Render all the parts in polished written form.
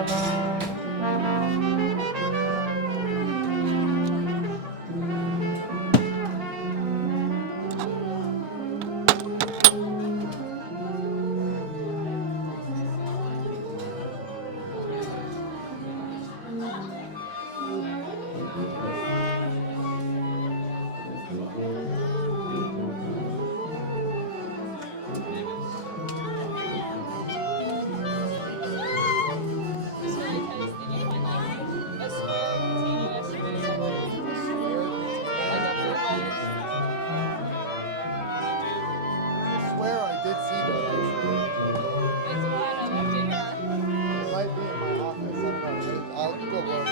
I swear I did see that actually. It might be in my office. I don't know. I'll go look.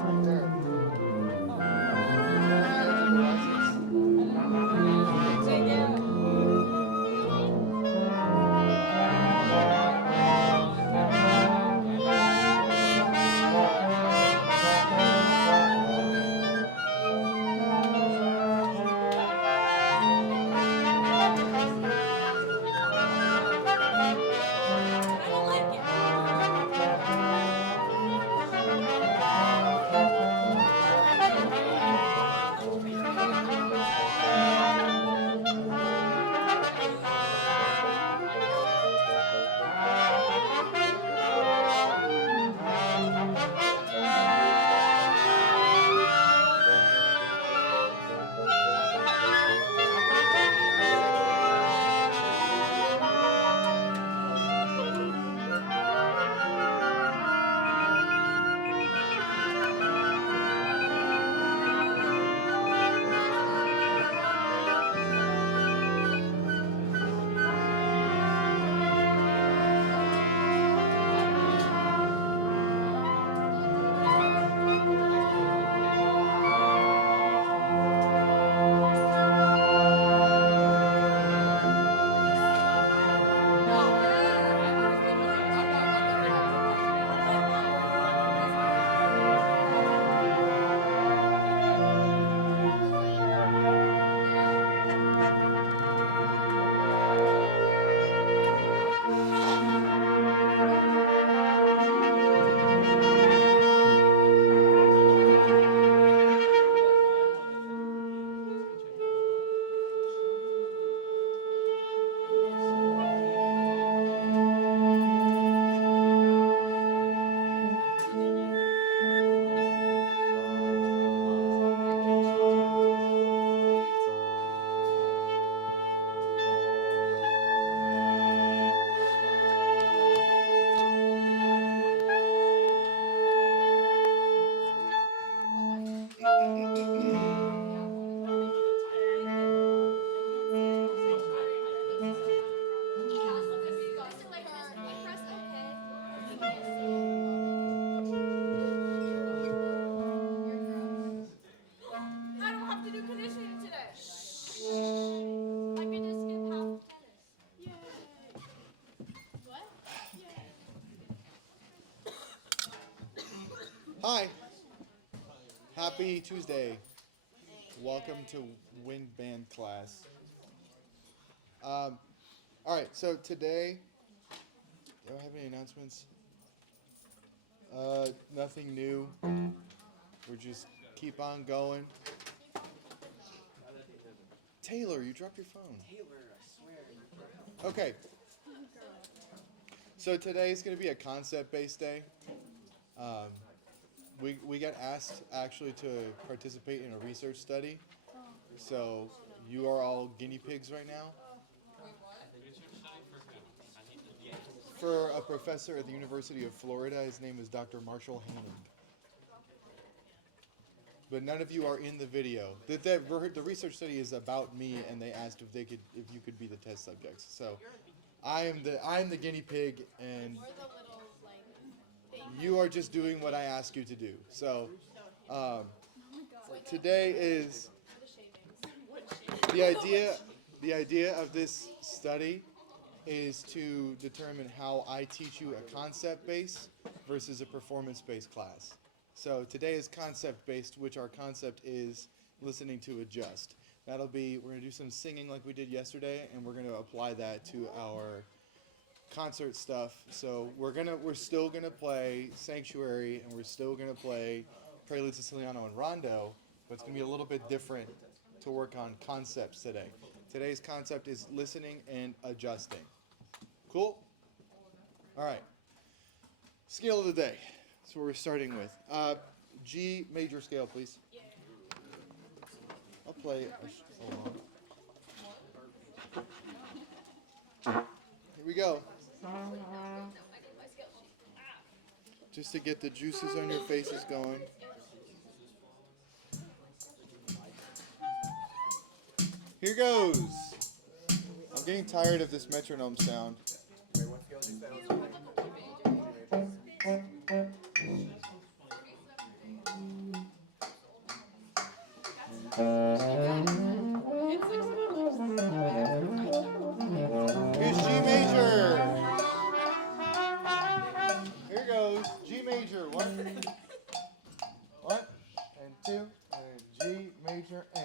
Right there. On the edge of the license. Hi. Happy Tuesday. Welcome to Wind Band class. Um, all right, so today, do I have any announcements? Nothing new. We're just keep on going. Taylor, you dropped your phone. Okay. So today is going to be a concept-based day. Um, we got asked actually to participate in a research study. So you are all guinea pigs right now for a professor at the University of Florida. His name is Dr. Marshall Hammond. But none of you are in the video. The research study is about me, and they asked if you could be the test subjects. So I'm the guinea pig, and you are just doing what I ask you to do. So um, today is the idea. The idea of this study is to determine how I teach you a concept-based versus a performance-based class. So today is concept-based, which our concept is listening to adjust. We're going to do some singing like we did yesterday, and we're going to apply that to our concert stuff. So we're still gonna play Sanctuary, and we're still gonna play Prelude Siciliano and Rondo, but it's gonna be a little bit different to work on concepts today. Today's concept is listening and adjusting. Cool? All right. Scale of the day. That's what we're starting with. G major scale, please. I'll play. Hold on. Here we go. Just to get the juices on your faces going. Here goes. I'm getting tired of this metronome sound. Here's G major. Here goes G major. One and two, and G major and.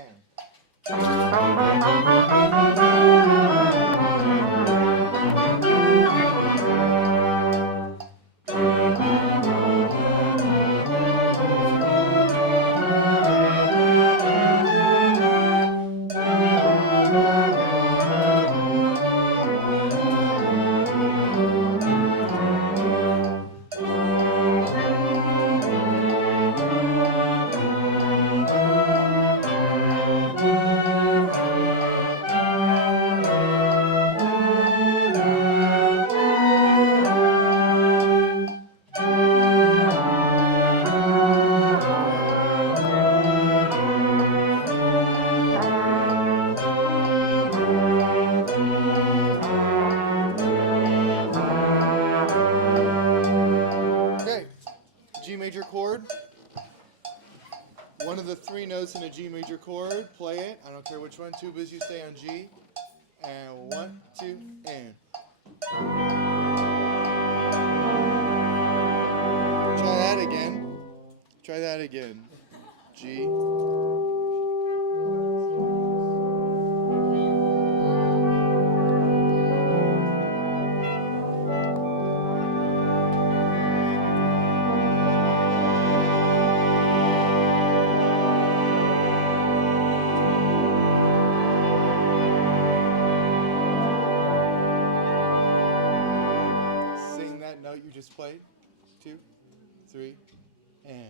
Okay, G major chord. One of the three notes in a G major chord. Play it. I don't care which one. Tubas, you stay on G. And 1, 2, and. Try that again. Try that again. G. Sing that note you just played. 2, 3, and.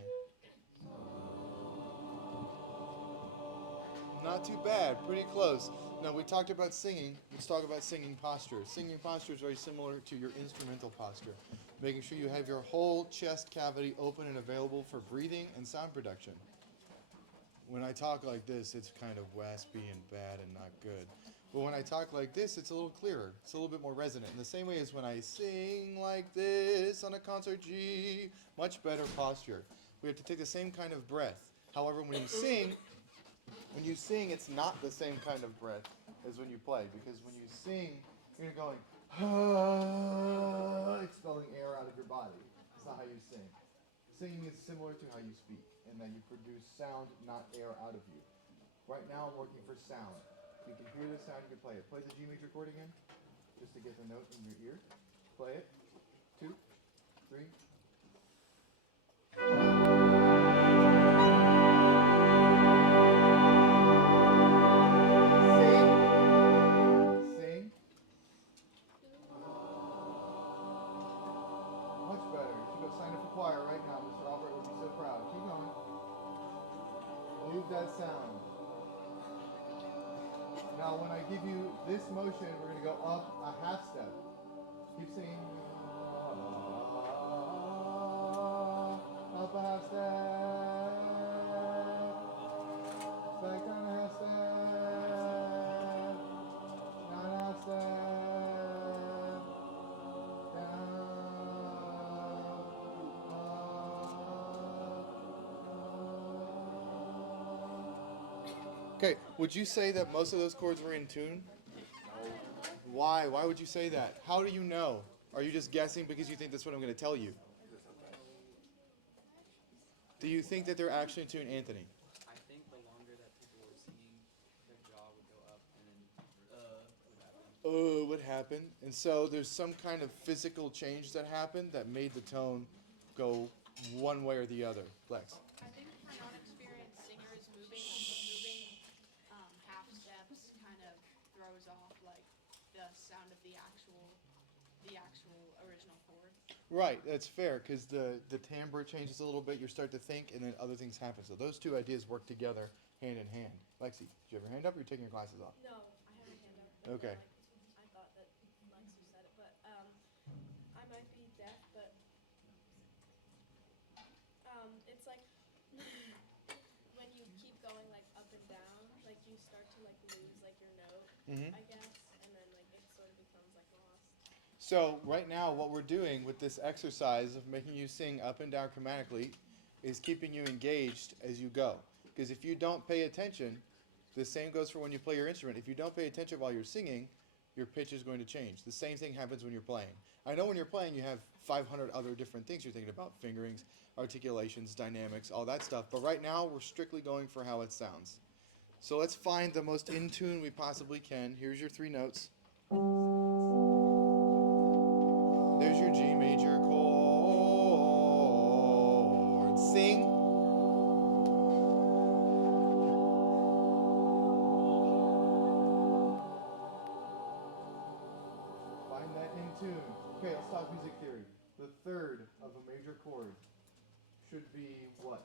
Not too bad. Pretty close. Now, we talked about singing. Let's talk about singing posture. Singing posture is very similar to your instrumental posture, making sure you have your whole chest cavity open and available for breathing and sound production. When I talk like this, it's kind of waspy and bad and not good. But when I talk like this, it's a little clearer. It's a little bit more resonant. In the same way as when I sing like this on a concert G, much better posture. We have to take the same kind of breath. However, when you sing, it's not the same kind of breath as when you play, because when you sing, you're going, expelling air out of your body. It's not how you sing. Singing is similar to how you speak, and then you produce sound, not air out of you. Right now, I'm working for sound. You can hear the sound, you can play it. Play the G major chord again, just to get the note in your ear. Play it. 2, 3. Sing. sound. Now when I give you this motion, we're going to go up a half step. Keep singing. Up a half step. Back down a half step. Down a half step. Down. Okay, would you say that most of those chords were in tune? Why? Why would you say that? How do you know? Are you just guessing because you think that's what I'm going to tell you? Do you think that they're actually in tune, Anthony? I think the longer that people were singing, their jaw would go up and then would happen. Would happen. And so there's some kind of physical change that happened that made the tone go one way or the other. Lex. I think for non-experienced singers, moving half steps kind of throws off like the sound of the actual original chord. Right, that's fair because the timbre changes a little bit. You start to think, and then other things happen. So those two ideas work together hand in hand. Lexi, did you have your hand up or are you taking your glasses off? No, I have my hand up. Okay. I thought that Lexi said it, but I might be deaf, but it's like when you keep going like up and down, like you start to like lose like your note, Mm-hmm. I guess, and then like it sort of becomes like lost. So right now what we're doing with this exercise of making you sing up and down chromatically is keeping you engaged as you go. Because if you don't pay attention, the same goes for when you play your instrument. If you don't pay attention while you're singing, your pitch is going to change. The same thing happens when you're playing. I know when you're playing you have 500 other different things you're thinking about. Fingerings, articulations, dynamics, all that stuff. But right now we're strictly going for how it sounds. So let's find the most in tune we possibly can. Here's your 3 notes. There's your G major chord. Sing. Find that in tune. Okay, let's talk music theory. The third of a major chord should be what?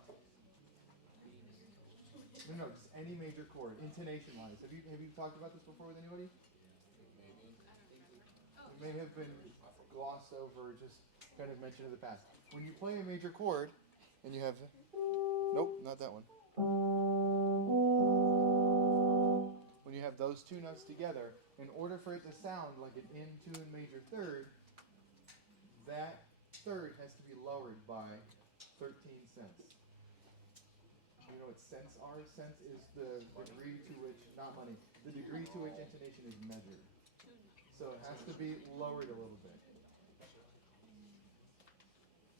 No, just any major chord, intonation-wise. Have you talked about this before with anybody? It may have been glossed over, just kind of mentioned in the past. When you play a major chord, and you have, nope, not that one. When you have those 2 notes together, in order for it to sound like an in-tune major third, that third has to be lowered by 13 cents. You know what cents are? Cents is the degree to which, not money, the degree to which intonation is measured. So it has to be lowered a little bit.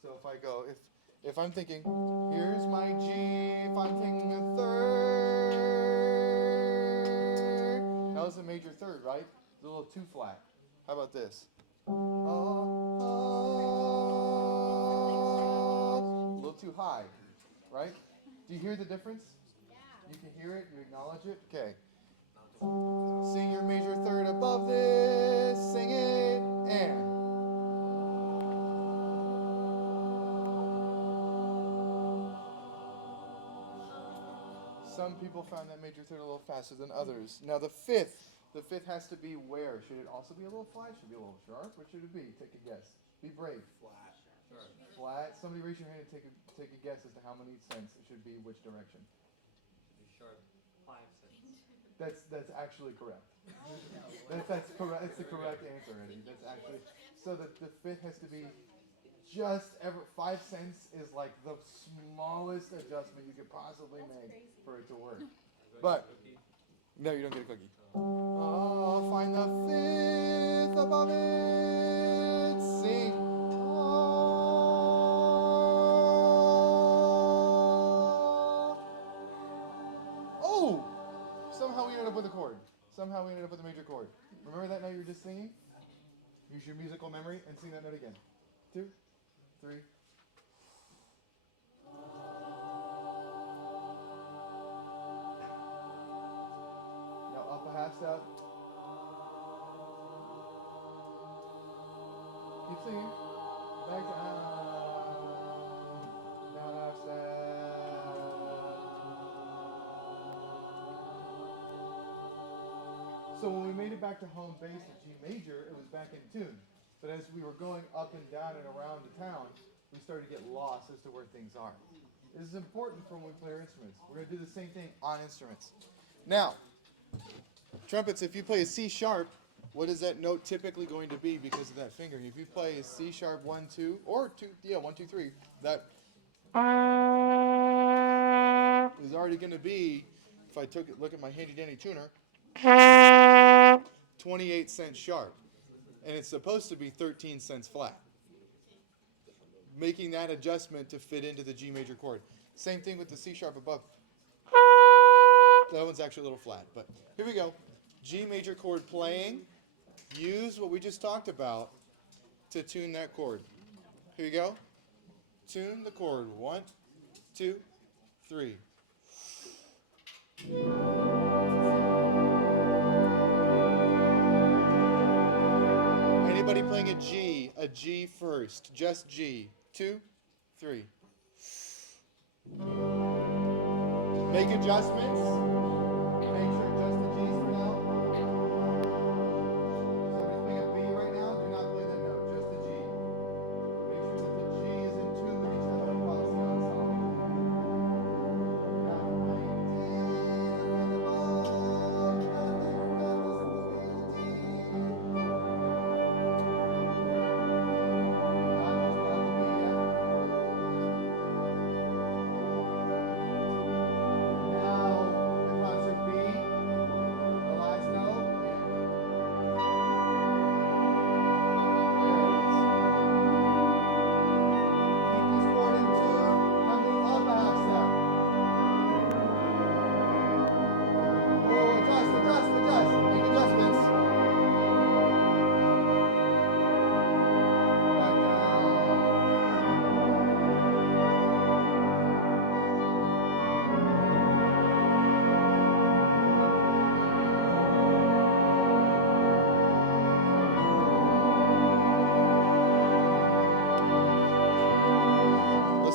So if I go, if I'm thinking, here's my G, if I'm taking a third, that was a major third, right? It's a little too flat. How about this? A little too high, right? Do you hear the difference? Yeah. You can hear it, you acknowledge it? Okay. Sing your major third above this, sing it, and. Some people found that major third a little faster than others. Now the fifth has to be where? Should it also be a little flat? Should it be a little sharp? What should it be? Take a guess. Be brave. Flat. Sure. Flat. Somebody raise your hand and take a guess as to how many cents it should be, which direction. Sharp. 5 cents. That's actually correct. That's correct. That's the correct answer, Eddie. That's actually so. The fifth has to be just 5 cents is like the smallest adjustment you could possibly make for it to work. But no, you don't get a cookie. Oh, find the fifth above it. Sing. Oh! Somehow we ended up with a chord. Somehow we ended up with a major chord. Remember that note you were just singing? Use your musical memory and sing that note again. 2, 3. Now up a half step. Keep singing. Back down. Down half step. So when we made it back to home base at G major, it was back in tune. But as we were going up and down and around the town, we started to get lost as to where things are. This is important for when we play our instruments. We're going to do the same thing on instruments. Now, trumpets, if you play a C sharp, what is that note typically going to be because of that fingering? If you play a C sharp 1, 2, or 2, 1, 2, 3, that is already going to be, if I look at my handy dandy tuner, 28 cents sharp. And it's supposed to be 13 cents flat. Making that adjustment to fit into the G major chord. Same thing with the C sharp above. That one's actually a little flat, but here we go. G major chord playing. Use what we just talked about to tune that chord. Here we go. Tune the chord. 1, 2, 3. Anybody playing a G first, just G. 2, 3. Make adjustments. Make sure just the G's for now. Somebody's playing a B right now, do not play that note, just the G. Make sure that the G is in tune with each other across the ensemble.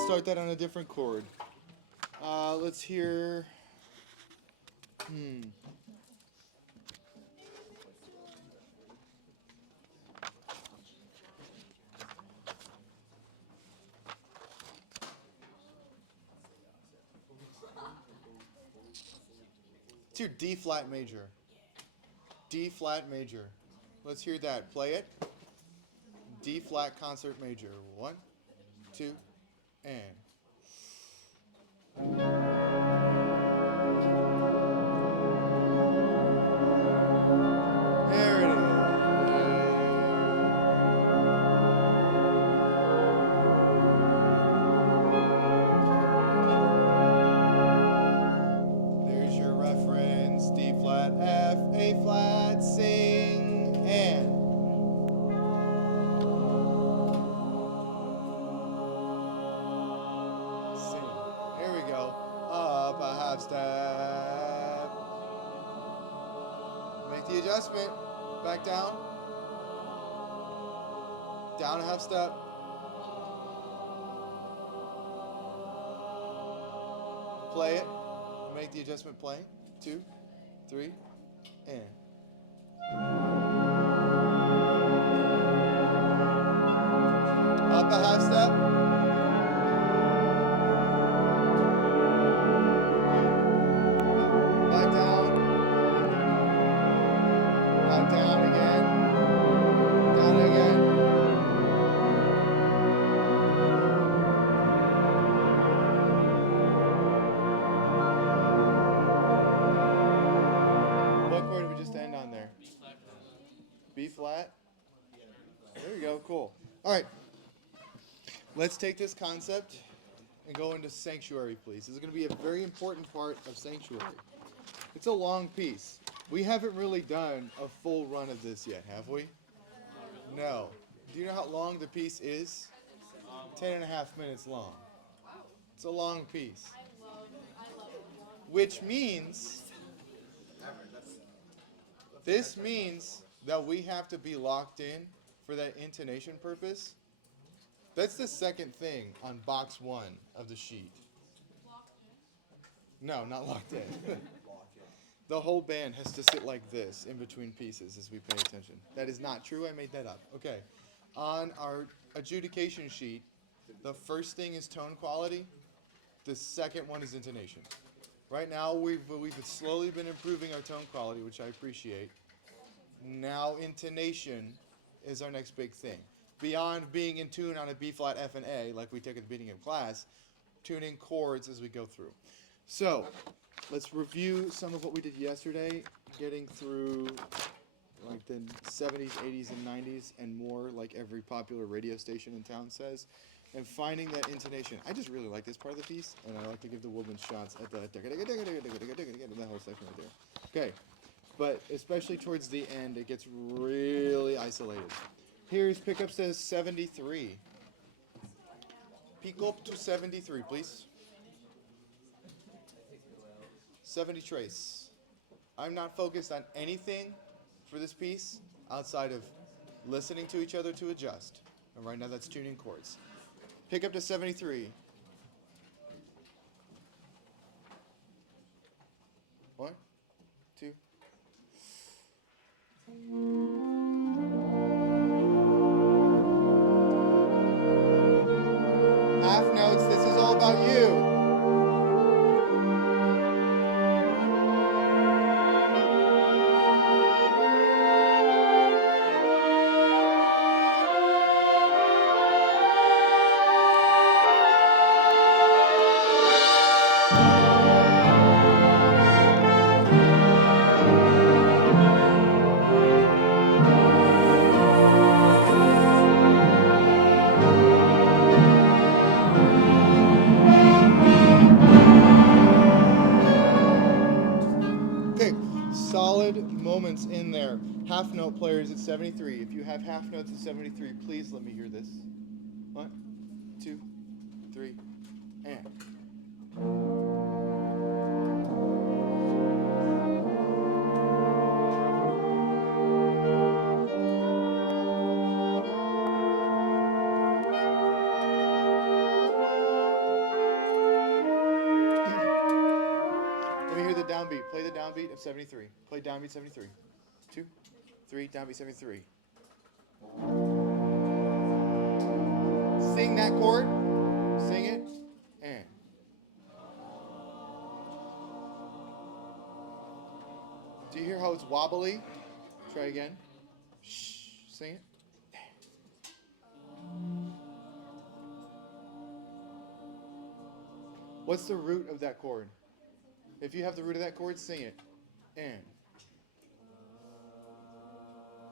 Start that on a different chord. Let's hear. Let's hear D flat major. D flat major. Let's hear that. Play it. D flat concert major. 1, 2, and. There it is. There's your reference. D flat, F, A flat, sing, and. Half step. Make the adjustment. Back down. Down a half step. Play it. Make the adjustment playing. 2, 3, and. Up a half step. B flat? There you go, cool. All right, let's take this concept and go into Sanctuary, please. This is going to be a very important part of Sanctuary. It's a long piece. We haven't really done a full run of this yet, have we? No. Do you know how long the piece is? 10.5 minutes long. It's a long piece. Which means, this means that we have to be locked in for that intonation purpose. That's the second thing on box 1 of the sheet. No, not locked in. the whole band has to sit like this in between pieces as we pay attention. That is not true. I made that up. Okay. On our adjudication sheet, the first thing is tone quality. The second one is intonation. Right now, we've slowly been improving our tone quality, which I appreciate. Now, intonation is our next big thing. Beyond being in tune on a B flat, F, and A, like we took at the beginning of class, tuning chords as we go through. So, let's review some of what we did yesterday, getting through like the 70s, 80s, and 90s, and more, like every popular radio station in town says, and finding that intonation. I just really like this part of the piece, and I like to give the woman shots at the that whole section right there. Okay, but especially towards the end, it gets really isolated. Here's pickups to 73. Pick up to 73, please. 70 trace. I'm not focused on anything for this piece outside of listening to each other to adjust. And right now that's tuning chords. Pick up to 73. 1, 2. Half notes, this is all about you. Solid moments in there. Half note players at 73. If you have half notes at 73, please let me hear this. 1, 2, 3, and. Let me hear the downbeat. Play the downbeat of 73. Play downbeat 73. 2, 3, downbeat 73. Sing that chord. Sing it. And. Do you hear how it's wobbly? Try again. Shh. Sing it. What's the root of that chord? If you have the root of that chord, sing it. And.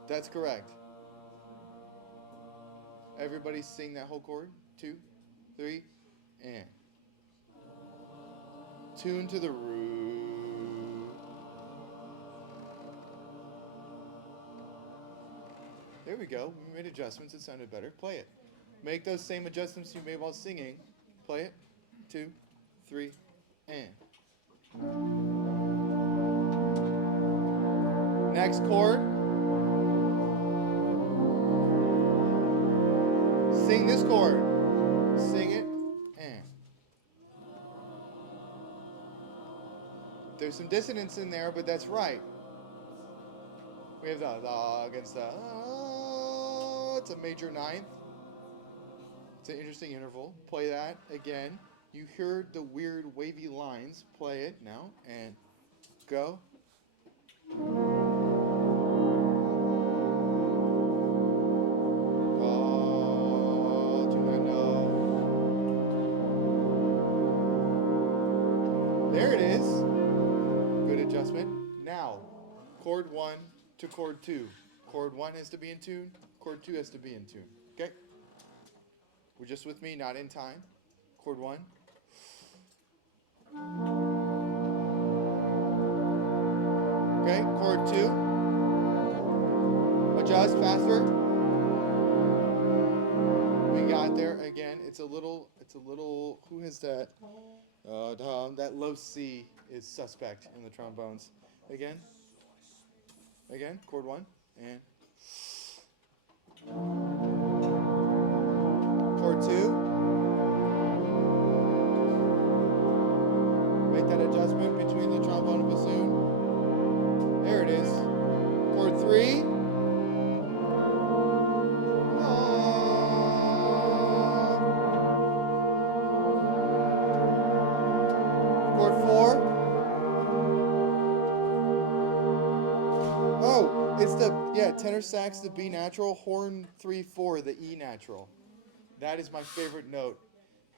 That's correct. Everybody sing that whole chord. 2, 3, and. Tune to the root. There we go. We made adjustments. It sounded better. Play it. Make those same adjustments you made while singing. Play it. 2, 3, and. Next chord. Sing this chord. Sing it, and. There's some dissonance in there, but that's right. We have the against the. It's a major ninth. It's an interesting interval. Play that again. You heard the weird wavy lines. Play it now and go. Oh, to that note. There it is. Good adjustment. Now, chord 1 to chord 2. Chord 1 has to be in tune. Chord 2 has to be in tune. Okay? We're just with me, not in time. Chord 1. Okay, chord 2. Adjust faster. We got there again. It's a little, who has that? That low C is suspect in the trombones. Again, chord 1, and. Chord 2. Make that adjustment between the trombone and bassoon. tenor sax, the B natural, horn 3/4, the E natural. That is my favorite note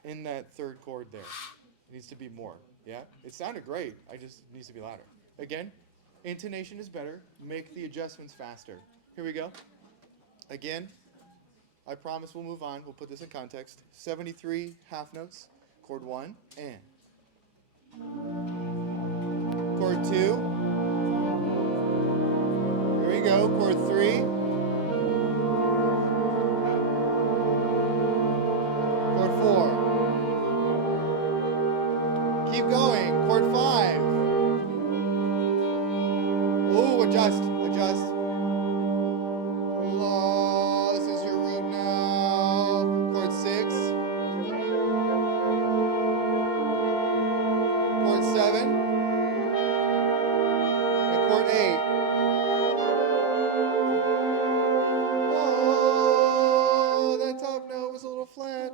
in that third chord there. It needs to be more. Yeah? It sounded great. I just it needs to be louder. Again, intonation is better. Make the adjustments faster. Here we go. Again, I promise we'll move on. We'll put this in context. 73 half notes. Chord 1 and. Chord 2. Here we go. Chord 3. Chord 4. Keep going. Chord 5. Oh, adjust. Adjust. Oh, this is your root now. Chord 6. Chord 7. And chord 8. Oh, that top note was a little flat.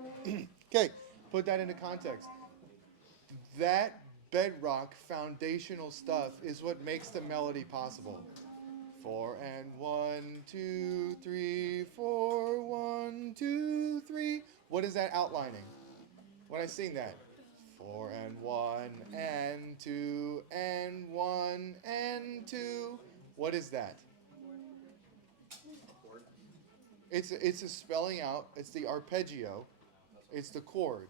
Okay, put that into context. That bedrock foundational stuff is what makes the melody possible. 4 and 1, 2, 3, 4, 1, 2, 3. What is that outlining? When I sing that. 4 and 1 and 2 and 1 and 2. What is that? It's a spelling out. It's the arpeggio. It's the chord.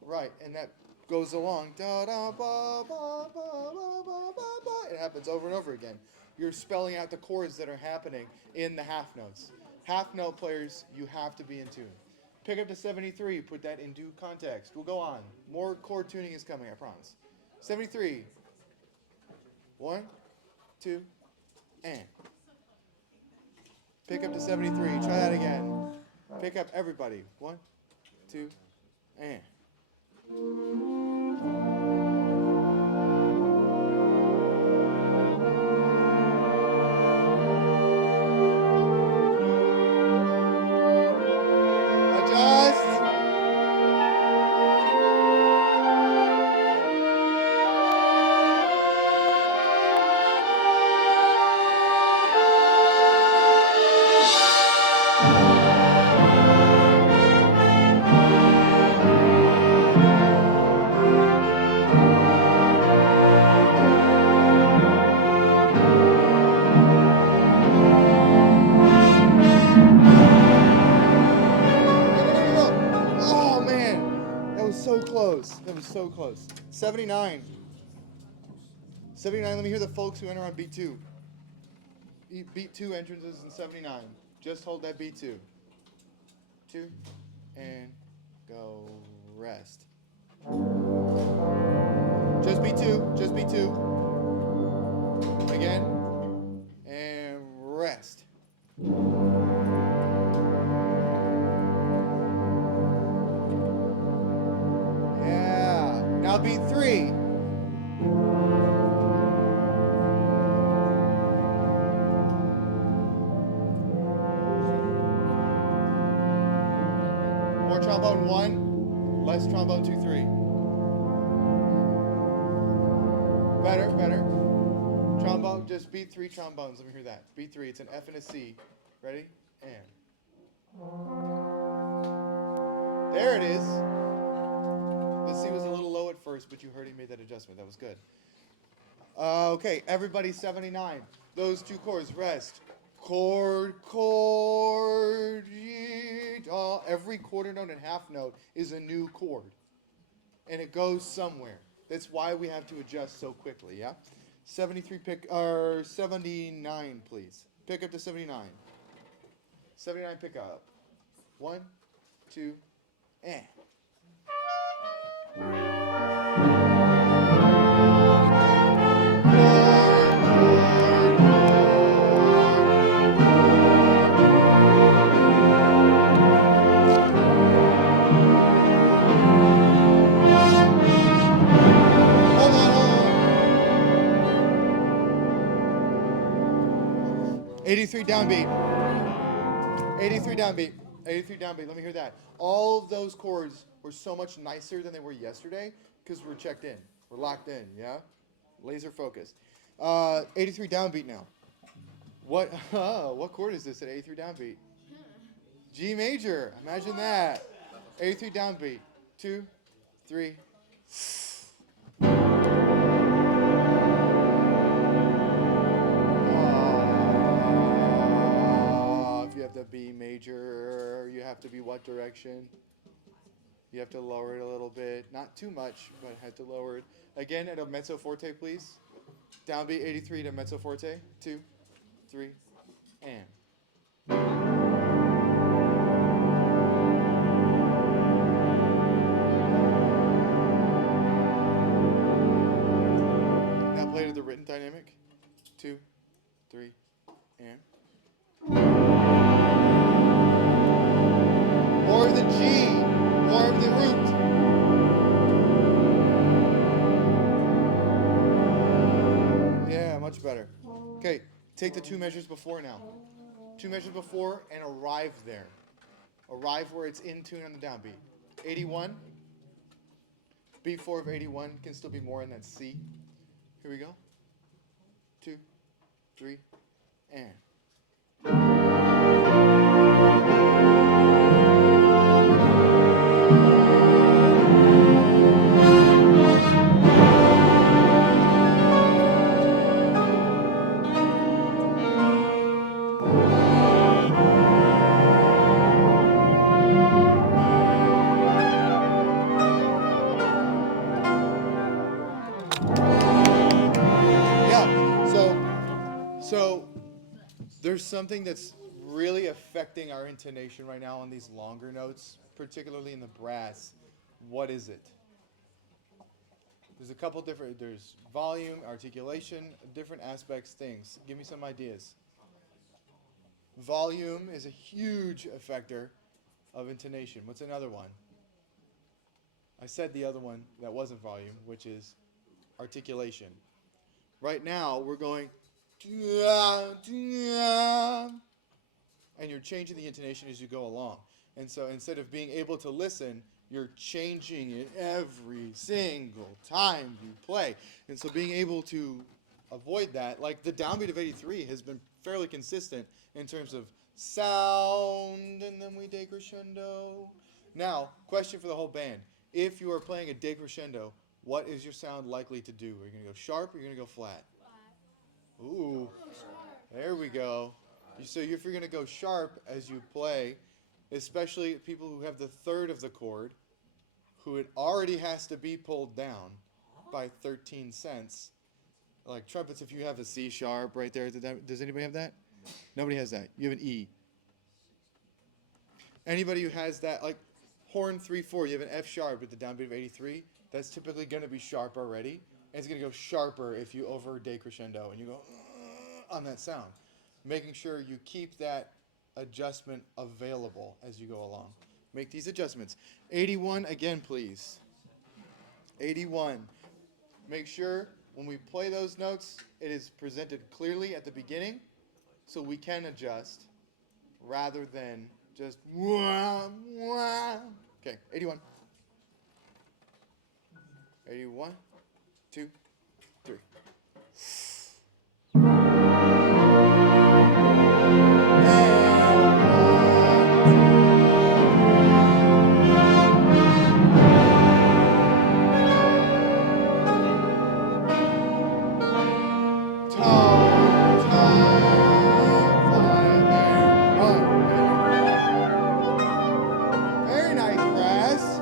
Right, and that goes along. Da da ba ba ba ba ba ba ba. It happens over and over again. You're spelling out the chords that are happening in the half notes. Half note players, you have to be in tune. Pick up to 73. Put that in due context. We'll go on. More chord tuning is coming, I promise. 73. 1, 2, and. Pick up to 73. Try that again. Pick up everybody. 1, 2, and. Adjust. Oh man, that was so close. That was so close. 79. 79, let me hear the folks who enter on beat 2. Beat 2 entrances in 79. Just hold that beat 2. 2, and go rest. Just beat 2, just beat 2. Again, and rest. Yeah, now beat 3. More trombone 1, less trombone 2, 3. Better, better. Trombone, just beat 3 trombones. Let me hear that. Beat 3, it's an F and a C. Ready? And. There it is. The C was a little low at first, but you heard he made that adjustment. That was good. Okay, everybody 79. Those 2 chords, rest. Chord, chord, every quarter note and half note is a new chord. And it goes somewhere. That's why we have to adjust so quickly, yeah? 79, please. Pick up to 79. 79, pick up. 1, 2, and. Hold on. 83 downbeat. 83 downbeat. 83 downbeat. Let me hear that. All of those chords were so much nicer than they were yesterday because we're checked in. We're locked in, yeah? Laser focused. 83 downbeat now. What what chord is this at A3 downbeat? G major. Imagine that. A3 downbeat. 2, 3. If you have the B major, you have to be what direction? You have to lower it a little bit. Not too much, but have to lower it. Again, at a mezzo forte, please. Downbeat 83 to mezzo forte. 2, 3, and. Now play to the written dynamic. 2, 3, and. More of the G, more of the root. Yeah, much better. Okay, take the 2 measures before now. 2 measures before and arrive there. Arrive where it's in tune on the downbeat. 81. Beat 4 of 81 can still be more in that C. Here we go. 2, 3, and. Yeah, so there's something that's really affecting our intonation right now on these longer notes, particularly in the brass. What is it? There's a couple different, there's volume, articulation, different aspects, things. Give me some ideas. Volume is a huge effector of intonation. What's another one? I said the other one that wasn't volume, which is articulation. Right now, we're going, and you're changing the intonation as you go along. And so instead of being able to listen, you're changing it every single time you play. And so being able to avoid that, like the downbeat of 83 has been fairly consistent in terms of sound, and then we decrescendo. Now, question for the whole band. If you are playing a decrescendo, what is your sound likely to do? Are you going to go sharp or are you going to go flat? Flat. Ooh, there we go. So if you're going to go sharp as you play, especially people who have the third of the chord, who it already has to be pulled down by 13 cents. Like trumpets, if you have a C sharp right there, does anybody have that? Nobody has that. You have an E. Anybody who has that, like horn 3/4, you have an F sharp at the downbeat of 83, that's typically going to be sharp already. And it's going to go sharper if you over decrescendo and you go on that sound. Making sure you keep that adjustment available as you go along. Make these adjustments. 81 again, please. 81. Make sure when we play those notes, it is presented clearly at the beginning so we can adjust rather than just wah, wah. Okay, 81. 81, 2, 3. Very nice, brass.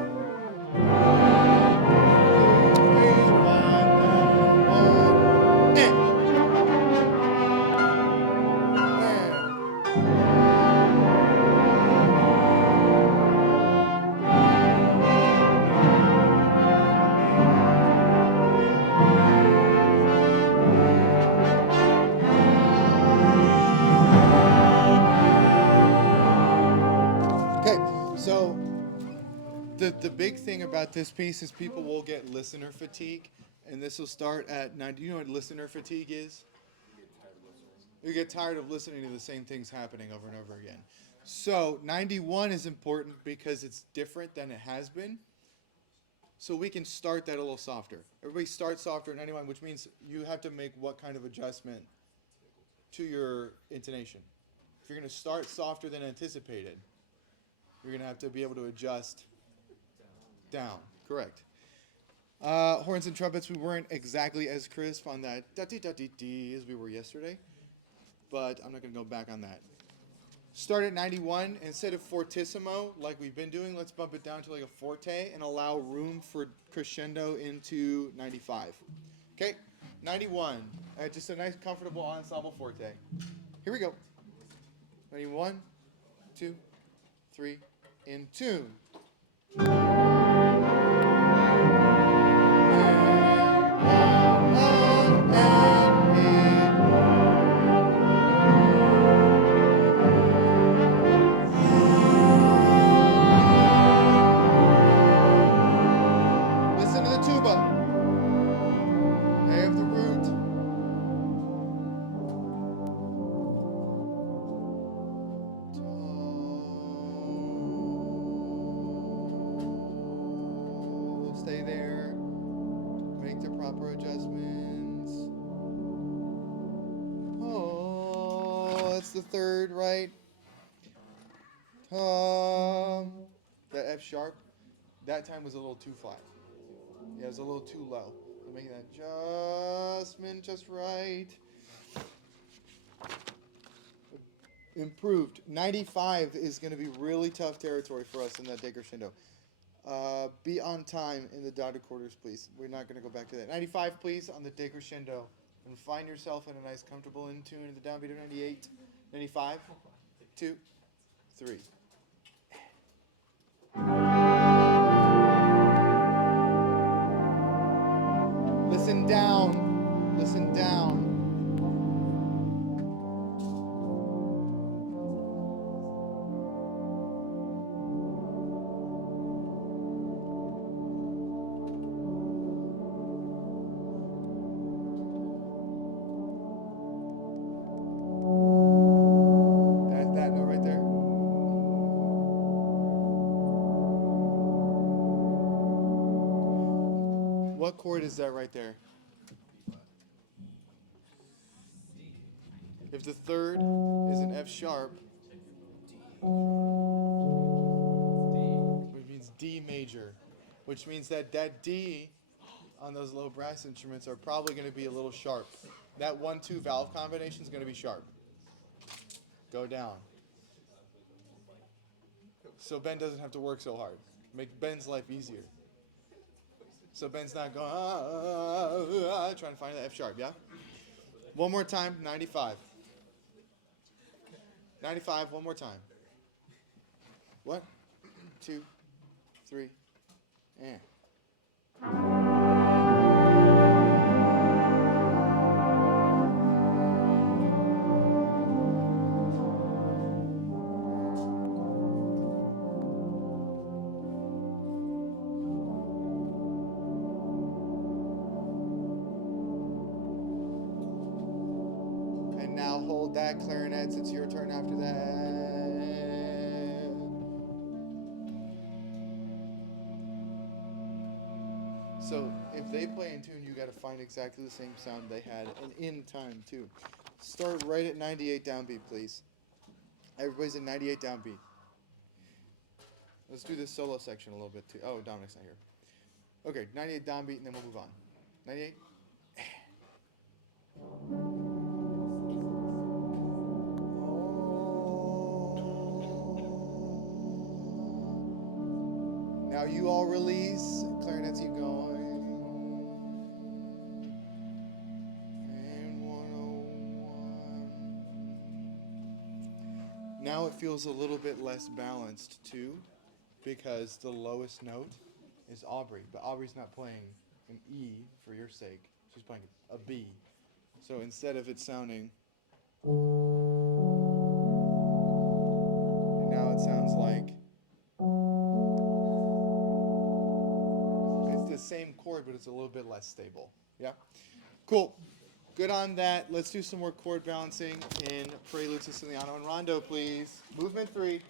Okay, so the big thing about this piece is people will get listener fatigue, and this will start at 90. You know what listener fatigue is? You get tired of listening to the same things happening over and over again. So 91 is important because it's different than it has been. So we can start that a little softer. Everybody start softer at 91, which means you have to make what kind of adjustment? to your intonation. If you're going to start softer than anticipated, you're going to have to be able to adjust down. Correct. Horns and trumpets, we weren't exactly as crisp on that da-dee-da-dee-dee as we were yesterday, but I'm not going to go back on that. Start at 91. Instead of fortissimo, like we've been doing, let's bump it down to like a forte and allow room for crescendo into 95. Okay, 91. Just a nice, comfortable ensemble forte. Here we go. 91, 2, 3, in tune. Listen to the tuba. They have the root. Stay there. Make the proper adjustments. Oh, that's the third, right? That F sharp, that time was a little too flat. Yeah, it was a little too low. I'm making that adjustment just right. Improved. 95 is going to be really tough territory for us in that decrescendo. Be on time in the dotted quarters, please. We're not going to go back to that. 95, please, on the decrescendo. And find yourself in a nice, comfortable in tune in the downbeat of 98. 95, 2, 3. Listen down. Listen down. That's that note right there. What chord is that right there? If the third is an F sharp, which means D major, which means that D on those low brass instruments are probably going to be a little sharp. That 1-2 valve combination is going to be sharp. Go down. So Ben doesn't have to work so hard. Make Ben's life easier. So Ben's not going trying to find the F sharp, yeah? One more time, 95. 95, one more time. 1, 2, 3, and. And now hold that, clarinets. It's your turn after that. So if they play in tune, you got to find exactly the same sound they had, and in time too. Start right at 98 downbeat, please. Everybody's at 98 downbeat. Let's do this solo section a little bit too. Oh, Dominic's not here. Okay, 98 downbeat, and then we'll move on. 98. Now you all release. Clarinets, you going. And 101. Now it feels a little bit less balanced too, because the lowest note is Aubrey, but Aubrey's not playing an E for your sake. She's playing a B. So instead of it sounding, now it sounds like it's the same chord, but it's a little bit less stable. Yeah? Cool. Good on that. Let's do some more chord balancing in Prelude, Siciliano, and Rondo, please. Movement 3.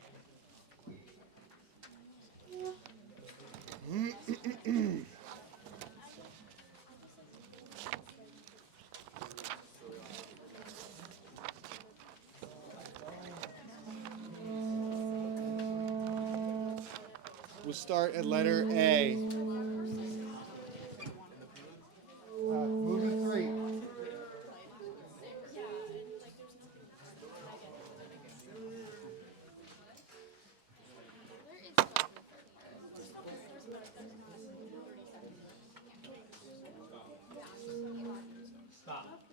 We'll start at letter A. Movement 3. Yeah, and like there's nothing negative. There is stuff in the third part. There's stuff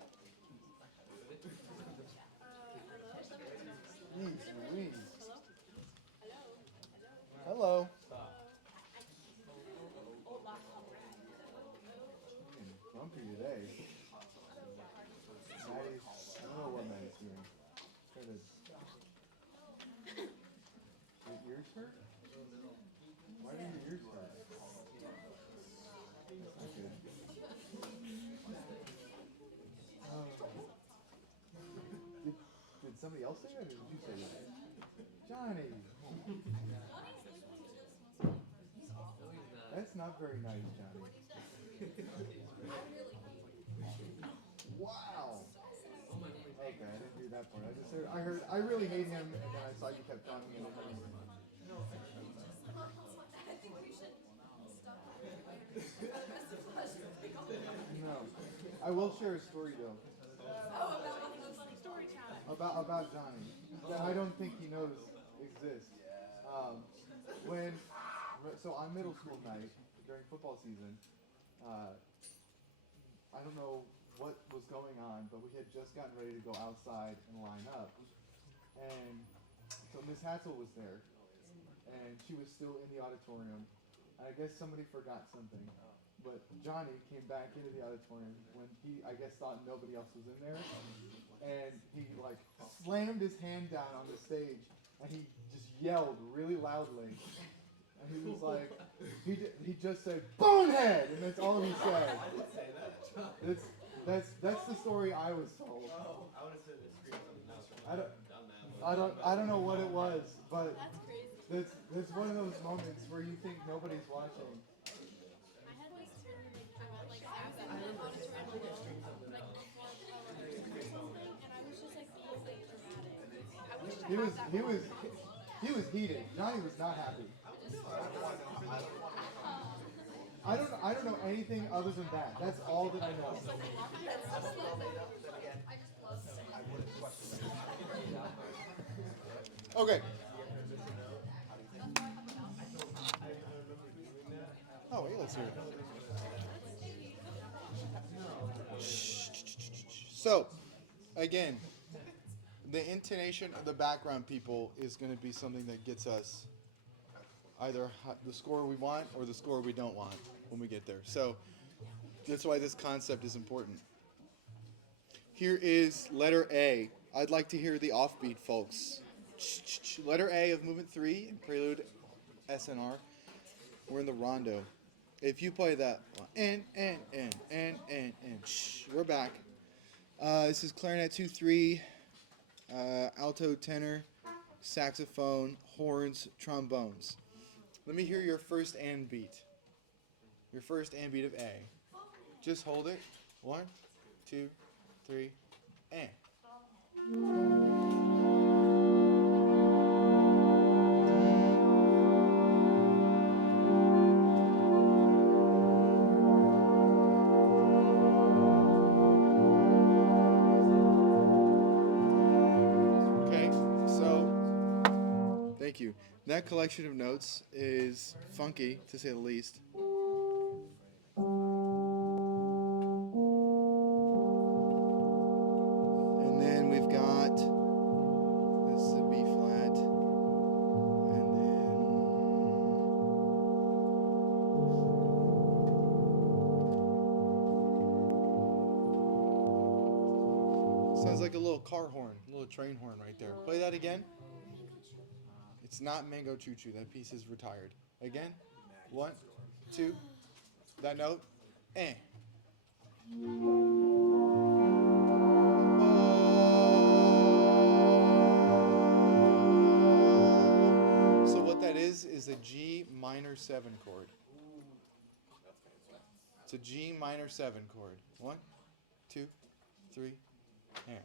in the third part that's not 30 seconds. Jeez Louise. Hello? Hello. Bumpy today. Maddie's, I don't know what Maddie's doing. Trying to. Your ears hurt? Why do your ears hurt? That's not good. Did somebody else say that, or did you say that? Johnny! That's not very nice, Johnny. Wow! Okay, I didn't do that part. I really hate him, and then I saw you kept talking, and then no. I will share a story though. Story time. About Johnny that I don't think he knows exists. So on middle school night during football season, I don't know what was going on, but we had just gotten ready to go outside and line up, and so Miss Hatzel was there, and she was still in the auditorium. And I guess somebody forgot something, but Johnny came back into the auditorium when he, I guess, thought nobody else was in there, and he like slammed his hand down on the stage, and he just yelled really loudly, and he was like, he just said "bonehead," and that's all he said. I didn't say that. That's the story I was told. Oh, I would have said it screamed something else. I don't know what it was, but That's crazy. that's one of those moments where you think nobody's watching. I had this turn like I was in the auditorium alone, like before something, and I was just like being like dramatic. I wish I had that. He was heated. Johnny was not happy. I don't know anything other than that. That's all that I know. Okay. Oh, wait, let's hear it. So, again, the intonation of the background people is going to be something that gets us either the score we want or the score we don't want when we get there. So, that's why this concept is important. Here is letter A. I'd like to hear the offbeat, folks. Letter A of movement 3, prelude SNR. We're in the rondo. If you play that, and, we're back. This is clarinet 2-3, alto tenor, saxophone, horns, trombones. Let me hear your first and beat. Your first and beat of A. Just hold it. 1, 2, 3, and. Thank you. That collection of notes is funky, to say the least. And then we've got, this is a B flat, and then sounds like a little car horn, a little train horn right there. Play that again. It's not Mango Choo Choo. That piece is retired. Again. 1, 2. That note. Eh. So what that is a G minor 7 chord. It's a G minor 7 chord. 1, 2, 3, and.